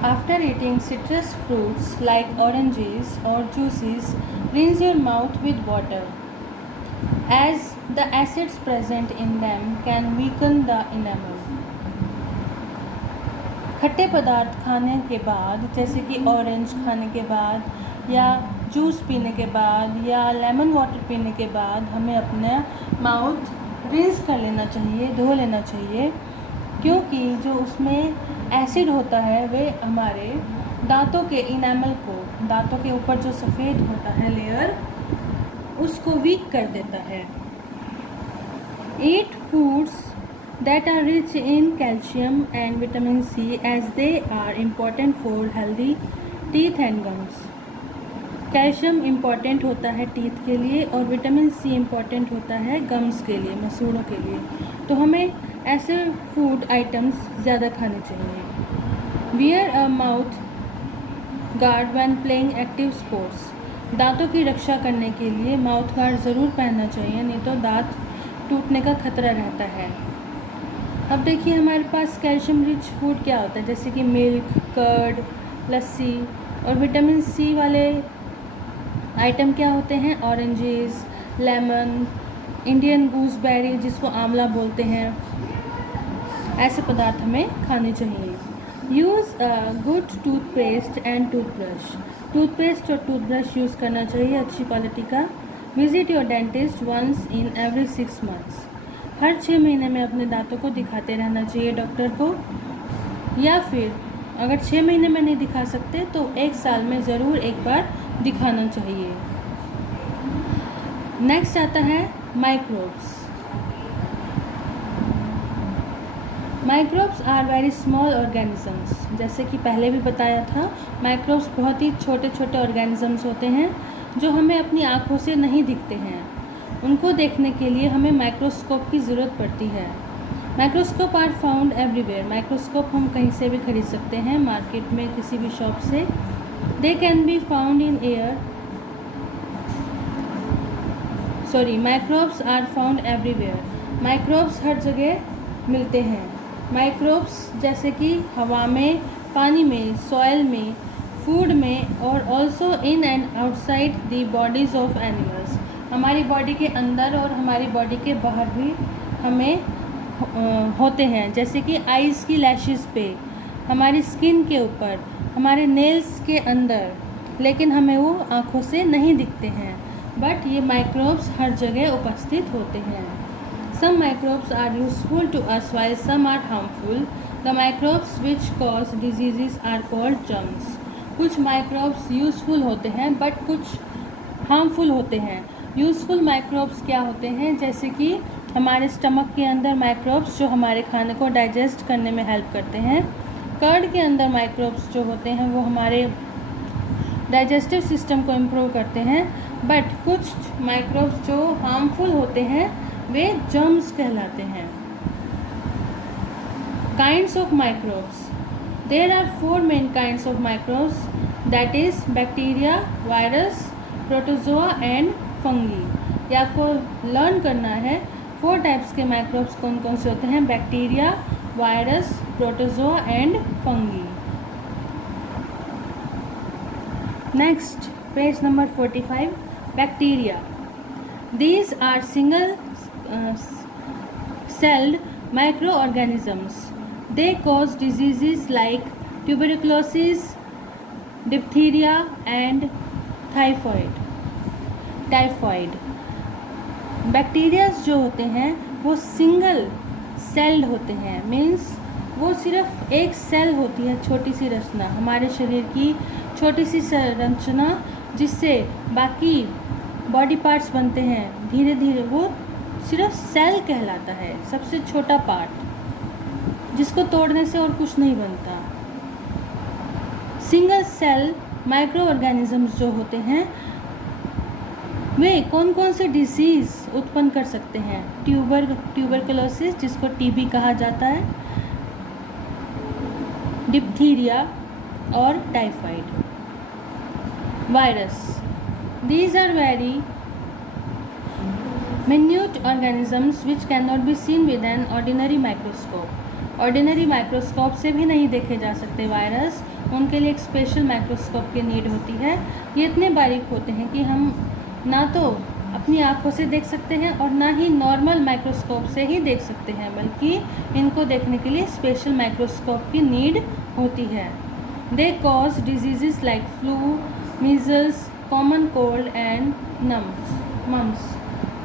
After eating citrus fruits like oranges or juices, rinse your mouth with water, as the acids present in them can weaken the enamel. खट्टे पदार्थ खाने के बाद, जैसे कि orange खाने के बाद या जूस पीने के बाद या लेमन वाटर पीने के बाद हमें अपना माउथ रिंस कर लेना चाहिए, धो लेना चाहिए, क्योंकि जो उसमें एसिड होता है वे हमारे दांतों के इनेमल को, दांतों के ऊपर जो सफ़ेद होता है लेयर, उसको वीक कर देता है. Eat foods that are rich in calcium and vitamin C, as they are important for healthy teeth and gums. Calcium important होता है टीथ के लिए और विटामिन सी इम्पॉर्टेंट होता है गम्स के लिए, मसूड़ों के लिए. तो हमें ऐसे फूड आइटम्स ज़्यादा खाने चाहिए. Wear a mouth guard when playing active sports. दांतों की रक्षा करने के लिए माउथ गार्ड ज़रूर पहनना चाहिए, नहीं तो दांत टूटने का खतरा रहता है. अब देखिए हमारे पास कैल्शियम रिच फूड क्या होता है, जैसे कि मिल्क, कर्ड, लस्सी. और विटामिन सी वाले आइटम क्या होते हैं, ऑरेंजेस, लेमन, इंडियन गूसबेरी जिसको आंवला बोलते हैं. ऐसे पदार्थ हमें खाने चाहिए. Use a good toothpaste and toothbrush. Toothpaste और टूथब्रश यूज़ करना चाहिए अच्छी क्वालिटी का. Visit your dentist once in every 6 months. हर 6 महीने में अपने दांतों को दिखाते रहना चाहिए डॉक्टर को, या फिर अगर 6 महीने में नहीं दिखा सकते तो 1 साल में ज़रूर एक बार दिखाना चाहिए. नेक्स्ट आता है microbes. Microbes are very small organisms. जैसे कि पहले भी बताया था, माइक्रोब्स बहुत ही छोटे छोटे ऑर्गेनिजम्स होते हैं जो हमें अपनी आँखों से नहीं दिखते हैं. उनको देखने के लिए हमें माइक्रोस्कोप की ज़रूरत पड़ती है. Microscope are found everywhere. Microscope हम कहीं से भी खरीद सकते हैं, मार्केट में किसी भी शॉप से. They can be found in air. Microbes are found everywhere. Microbes हर जगह मिलते हैं. माइक्रोब्स जैसे कि हवा में, पानी में, सॉइल में, फूड में और also in and outside the bodies of animals. हमारी बॉडी के अंदर और हमारी बॉडी के बाहर भी हमें होते हैं, जैसे कि आइज़ की लैशेस पे, हमारी स्किन के ऊपर, हमारे नेल्स के अंदर, लेकिन हमें वो आँखों से नहीं दिखते हैं. बट ये माइक्रोब्स हर जगह उपस्थित होते हैं. Some microbes are useful to us while some are harmful. The microbes which cause disease are called germs. कुछ माइक्रोब्स यूज़फुल होते हैं बट कुछ हार्मफुल होते हैं. यूज़फुल माइक्रोब्स क्या होते हैं, जैसे कि हमारे स्टमक के अंदर माइक्रोब्स जो हमारे खाने को डाइजेस्ट करने में हेल्प करते हैं. कर्ड के अंदर माइक्रोब्स जो होते हैं वो हमारे डाइजेस्टिव सिस्टम को इम्प्रूव करते हैं. बट कुछ माइक्रोब्स जो हार्मफुल होते हैं वे जर्म्स कहलाते हैं. Kinds of microbes. There are 4 main kinds of microbes, that is bacteria, virus, protozoa and fungi. ये आपको लर्न करना है 4 टाइप्स के माइक्रोब्स कौन कौन से होते हैं, bacteria, virus, protozoa and fungi. Next page number 45. Bacteria. These are single celled microorganisms. They cause diseases like tuberculosis, diphtheria and typhoid. Bacterias जो होते हैं वो सिंगल सेल्ड होते हैं, मीन्स वो सिर्फ एक सेल होती है, छोटी सी रचना, हमारे शरीर की छोटी सी संरचना जिससे बाकी बॉडी पार्ट्स बनते हैं. धीरे धीरे वो सिर्फ सेल कहलाता है, सबसे छोटा पार्ट जिसको तोड़ने से और कुछ नहीं बनता. सिंगल सेल माइक्रो ऑर्गेनिजम्स जो होते हैं वे कौन कौन से डिसीज़ उत्पन्न कर सकते हैं. ट्यूबरकुलोसिस जिसको टीबी कहा जाता है, डिप्थीरिया और typhoid. Virus. These are very minute organisms which cannot be seen with an ordinary microscope. Ordinary microscope से भी नहीं देखे जा सकते वायरस, उनके लिए एक स्पेशल माइक्रोस्कोप की नीड होती है। ये इतने बारीक होते हैं कि हम ना तो अपनी आँखों से देख सकते हैं और ना ही नॉर्मल माइक्रोस्कोप से ही देख सकते हैं, बल्कि इनको देखने के लिए स्पेशल माइक्रोस्कोप की नीड होती है। They cause disease like flu, measles, common cold and mumps.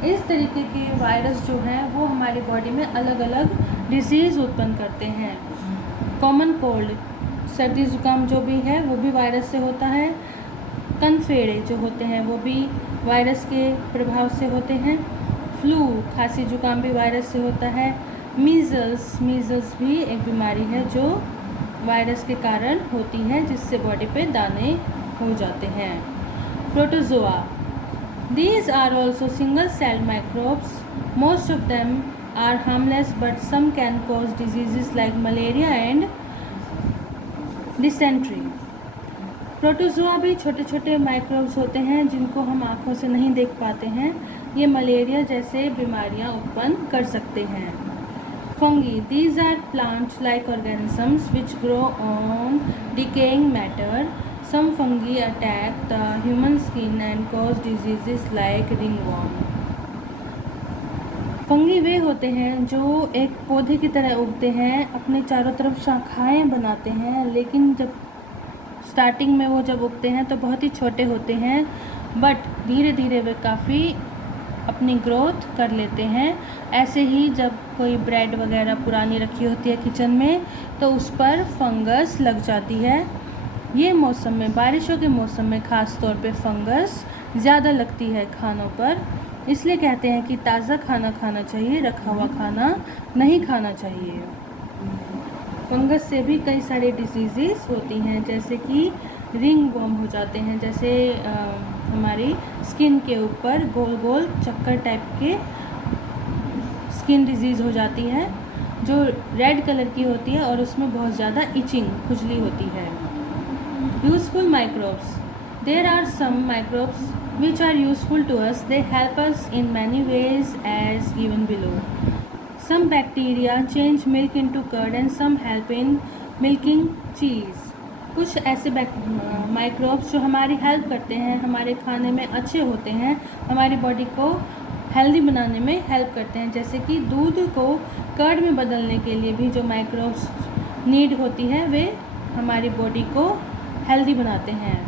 इस तरीके के वायरस जो हैं वो हमारी बॉडी में अलग अलग डिसीज़ उत्पन्न करते हैं। कॉमन कोल्ड, सर्दी ज़ुकाम जो भी है वो भी वायरस से होता है। कनफेड़े जो होते हैं वो भी वायरस के प्रभाव से होते हैं। फ्लू, खांसी जुकाम भी वायरस से होता है। मीज़ल्स भी एक बीमारी है जो वायरस के कारण होती है, जिससे बॉडी पे दाने हो जाते हैं। Protozoa, these are also single-celled microbes. Most of them are harmless, but some can cause diseases like malaria and dysentery. Protozoa भी छोटे छोटे माइक्रोब्स होते हैं जिनको हम आँखों से नहीं देख पाते हैं। ये मलेरिया जैसे बीमारियाँ उत्पन्न कर सकते हैं। Fungi, these are plant-like organisms which grow on decaying matter. Some fungi attack the human skin and cause diseases like ringworm. Fungi वे होते हैं जो एक पौधे की तरह उगते हैं, अपने चारों तरफ शाखाएं बनाते हैं, लेकिन जब स्टार्टिंग में वो जब उगते हैं तो बहुत ही छोटे होते हैं, बट धीरे धीरे वे काफ़ी अपनी ग्रोथ कर लेते हैं। ऐसे ही जब कोई ब्रेड वगैरह पुरानी रखी होती है किचन में तो उस पर फंगस लग जाती है। ये मौसम में, बारिशों के मौसम में ख़ास तौर पे फंगस ज़्यादा लगती है खानों पर, इसलिए कहते हैं कि ताज़ा खाना खाना चाहिए, रखा हुआ खाना नहीं खाना चाहिए। फंगस से भी कई सारी डिसीज़ेस होती हैं, जैसे कि रिंग वर्म हो जाते हैं, जैसे हमारी स्किन के ऊपर गोल गोल चक्कर टाइप के स्किन डिजीज़ हो जाती है जो रेड कलर की होती है और उसमें बहुत ज़्यादा इचिंग, खुजली होती है। Useful microbes, there are some microbes which are useful to us. They help us in many ways as given below. Some bacteria change milk into curd and some help in milking cheese. कुछ ऐसे microbes जो हमारी help करते हैं, हमारे खाने में अच्छे होते हैं, हमारी बॉडी को हेल्दी बनाने में हेल्प करते हैं, जैसे कि दूध को कर्ड में बदलने के लिए भी जो माइक्रोब्स नीड होती है वे हमारी बॉडी को हेल्दी बनाते हैं।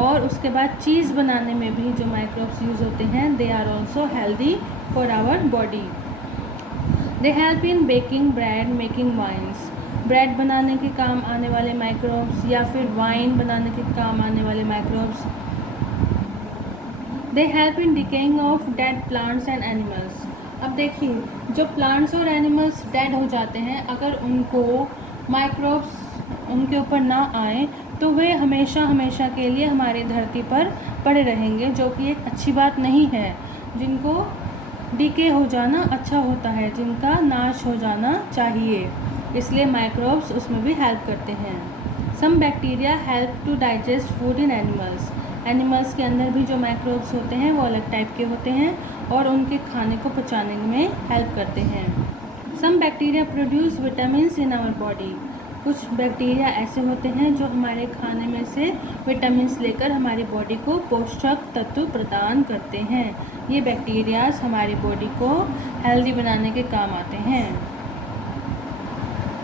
और उसके बाद चीज़ बनाने में भी जो माइक्रोब्स यूज़ होते हैं they are also healthy for our body. They help in baking bread, making wines. Bread बनाने के काम आने वाले माइक्रोब्स या फिर वाइन बनाने के काम आने वाले microbes. They help in decaying of dead plants and animals. अब देखिए, जो प्लांट्स और एनिमल्स डेड हो जाते हैं, अगर उनको माइक्रोब्स उनके ऊपर ना आए तो वे हमेशा हमेशा के लिए हमारी धरती पर पड़े रहेंगे, जो कि एक अच्छी बात नहीं है। जिनको डिके हो जाना अच्छा होता है, जिनका नाश हो जाना चाहिए, इसलिए माइक्रोब्स उसमें भी हेल्प करते हैं। Some bacteria help to digest food in animals. Animals के अंदर भी जो माइक्रोब्स होते हैं वो अलग टाइप के होते हैं और उनके खाने को पचाने में हेल्प करते हैं। Some bacteria produce vitamins in our body. कुछ बैक्टीरिया ऐसे होते हैं जो हमारे खाने में से विटामिन्स लेकर हमारी बॉडी को पोषक तत्व प्रदान करते हैं। ये बैक्टीरियाज हमारी बॉडी को हेल्दी बनाने के काम आते हैं।